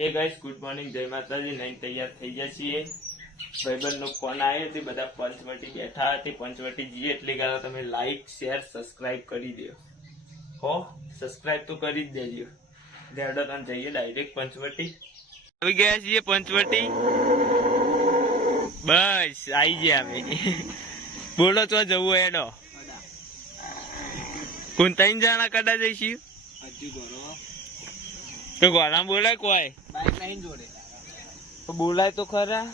હે guys, good morning, જય માતાજી. નહીં તૈયાર થઈ ગયા છીએ. ભાઈબંધનો ફોન આવ્યો તે બધા પંચવટી બેઠા હતી. પંચવટી જઈએ એટલે ગાળો તમે લાઈક શેર સબસ્ક્રાઇબ કરી દો. હો સબસ્ક્રાઇબ તો કરી જ દેજો. દેવડો તને જઈએ ડાયરેક્ટ પંચવટી. આવી ગયા છીએ પંચવટી. બસ આવી ગયા અમે. બોલો તો જવું એડો. કોણ 3 જણા કડા જઈશું? તો ગોળા બોલાય કોઈ બાઈક નહીં જોડે તો બોલાય તો ખરા.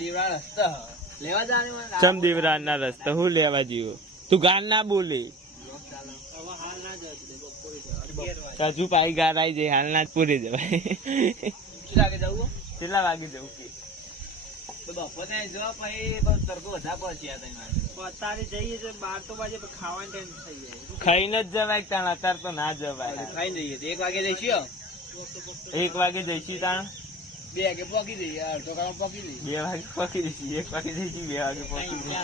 દેવરા રસ્તા લેવા જવાનું ચમ દેવરા ના રસ્તા હું લેવા જીવો તું ગાન ના બોલે હજુ પાઈ ગાર આવી જાય હાલ ના પૂરી જવાય. કેટલા વાગે જવું કે બપોરે જવા પછી તડકો વધારે પહોંચ્યા અત્યારે જઈએ તો 12 વાગે ખાવાનું ટાઈમ થઈ જાય. ખાઈને જ જવાય તાણ અત્યારે તો ના જવાય. ખાઈને જઈએ 1 વાગે જઈશું. 1 વાગે જઈશું તાણ 2 વાગે પહોંચી જઈએ. અડધો કલાક પહોંચી જઈએ. 2 વાગે પહોંચી જઈશું. 1 વાગે જઈશું. 2 વાગે પહોંચી જઈએ.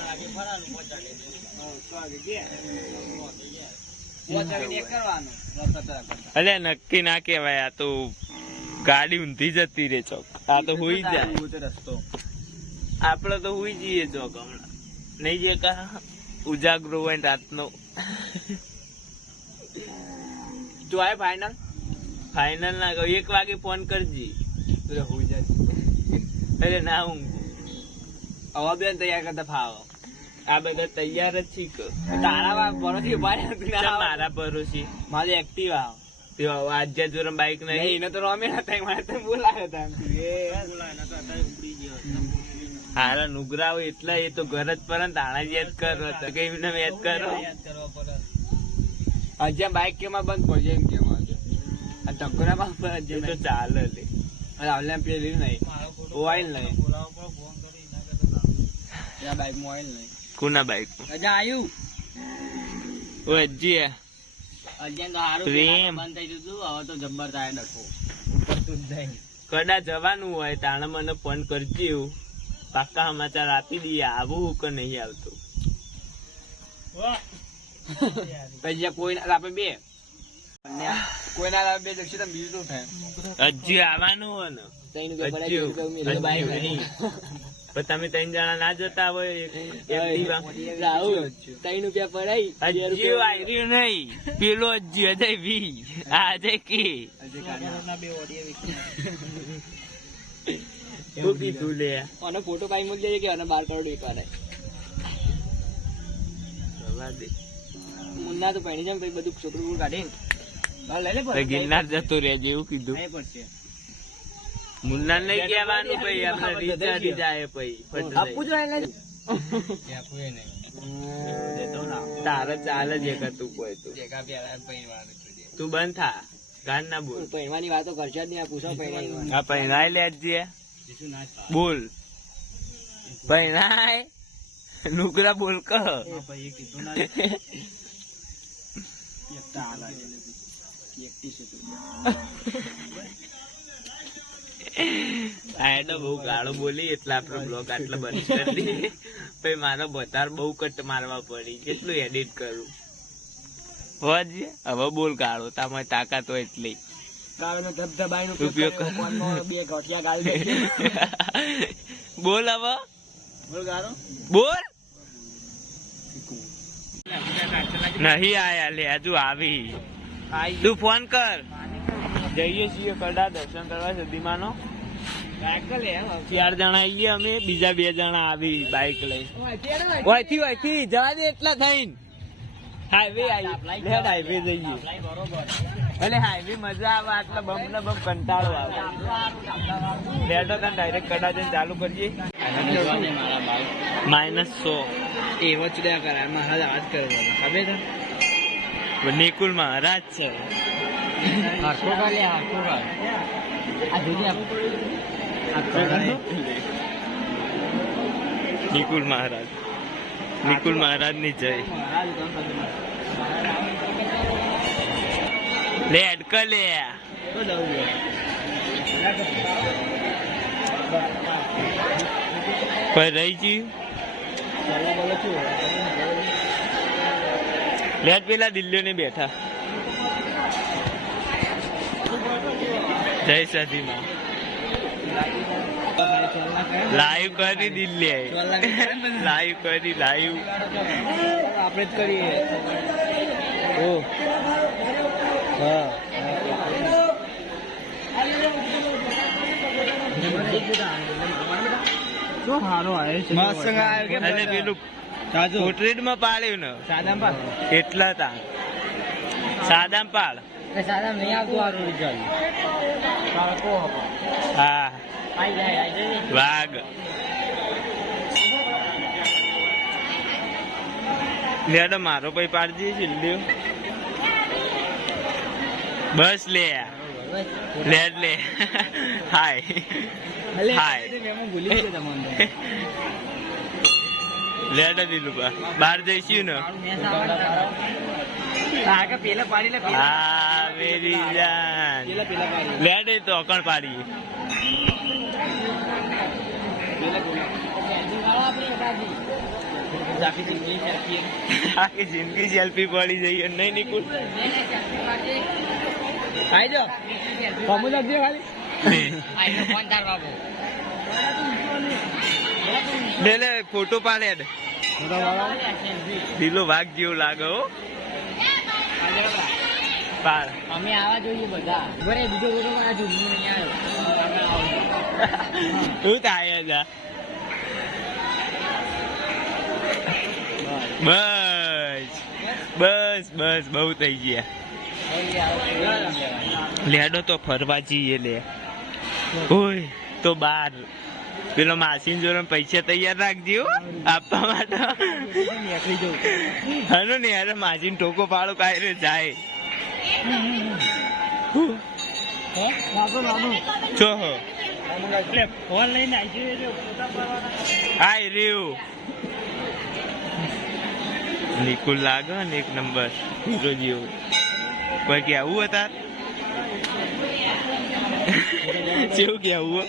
અરે નક્કી ના કેવાય. આ તો ગાડી ઊંધી જતી રે ચોક. આ તો હોઈ જાય રસ્તો. આપડે તો હોઈ જઈએ ચોક હમણાં નહીં જે કા ઉજાગરો હોય રાતનો. તું આય ફાઈનલ ફાઈનલ ના કહું 1 વાગે ફોન કરજી. હોઈ જાય. અરે ના હું હવે બેન તૈયાર કરતા ફાવો. આ બધા તૈયાર જ છી. તારા ભરોથી મારા ભરોથી મારી એક્ટિવા આજે જોરમ બાઈક નહીં એને તો રમે નતા મને તો બોલાયા હતા. હારા નુગરા હોય એટલે એ તો ઘર જ પર તાણા યાદ કરો કઈ યાદ કરો. હજે બાઈક કેમાં બંધ પડી જાય એમ કેમાં ટકરામાં તો ચાલે લે. આવલે પેલી નહીં ઓઇલ નહીં બાઈક માં ઓઇલ નહીં. કોના બાઈક હજા આવ્યું ઓ હજી કડા જવાનું હોય તાણે મને ફોન કરજો. પાક્કા સમાચાર આપી દઈએ આવું કે નહીં આવતું. પછી કોઈ આપે બે કોઈ ના આપે બે જશે તો બીજું થાય. હજી આવવાનું હોય ને તમે 3 જણા ના જતા હોય 3 રૂપિયા પડાય હજી આવ્યું નહીં. પેલો હજી અજય વી અજય કે કીધું લે અને ફોટો પાઈ મૂકી દેજે કે અને 12 કરોડ વેચવાના. મુન્ના તો પહેણી જાય પછી બધું છોકરું કાઢે ગિરનાર જતો રહે જેવું કીધું. મુન્ના નહીં કહેવાનું ભાઈ આપણે રિચાર્જ જાય તારે ચાલે જ તું કોઈ તું બંધ થા ગાન ના બોલ. પહેરવાની વાતો કરશે જ નહીં. પૂછો પહેરવાની પહેરાય લેજે બોલ પહેરાય નુકરા બોલ કહ. આ તો બહુ ગાળો બોલી એટલે આપડે બ્લોગ આટલો બંધ કરી દઈએ. પછી મારો બતાર બહુ કટ મારવા પડી. કેટલું એડિટ કરું હવે બોલ ગાળો તમારી તાકાત હોય એટલી બોલ હવે બોલ. નહી આયા લે હજુ આવી. તું ફોન કર. જઈએ છીએ કડા દર્શન કરવા સદીમાનો. 4 જણા આવીએ અમે. બીજા 2 જણા આવી બાઈક લઈ ઓયથી જવા દે એટલા થઈને હાઈવે હાઈવે જઈએ. એટલે હાઈવે મજા આવે. આટલા બમ ને બમ કંટાળો આવે. લેટો તને ડાયરેક્ટ કડા જઈને ચાલુ કરીએ. -100 એવો ચડ્યા કરાય મહારાજ આજ કરે ખબર છે. નિકુલ મહારાજ છે. નિકુલ મહારાજ ની જય. લે અડક લે કોઈ રહી ગયું. લેટ પેલા દિલ્હીઓ ને બેઠા જય સદીમાં. લાઈવ કરી દિલ્હી લાઈવ કરી લાઈવ આપણે જ કરીએ ઓ હા તો હારો આવ્યો છે મસ્ત આવ્યો કે અને પેલું પોર્ટ્રેટમાં પાડ્યું ને સાદામ પાડ એટલા તા સાદામ પાડ સાદામ નહીં આવતું આ રિઝલ્ટ બાળકો હા આઈ જાય વાઘ લેડો મારો ભાઈ પાડજી છે લ્યો બસ લે લેડ લે હાય હાય ભૂલી ગયો તમને લેડ દીલું બહાર જઈશું ને આગળ પેલા પાડી લે હા મેરી જાન લેડ તો અકણ પાડી આખી જિંદગી સેલ્ફી પડી જઈએ નહીં નિકુલ આઈ જાઓ કમુ લાગજે ખાલી આઈ ફોન તાર બાબુ લે લે ફોટો પાડે દિલો વાઘ જેવું લાગે હો પાડ અમે આવા જોઈએ બધા બરે બીજો ફોટો માં જો નહીં આવ્યો તું થાય જા બસ બસ બસ બહુ થઈ ગયા લેડો તો ફરવા જઈએ લે ઓય તો બાર પેલો માસી જોડે પૈસા તૈયાર રાખજો આપવા માટે હનો ને યાર માસી ટોકો પાડો કાંઈ જાય છો ફોન લઈને આઈ રહ્યું નિકુલ લાગે ને એક નંબર હીરો જેવો કોઈ કે આવું હતા કેવું કે આવું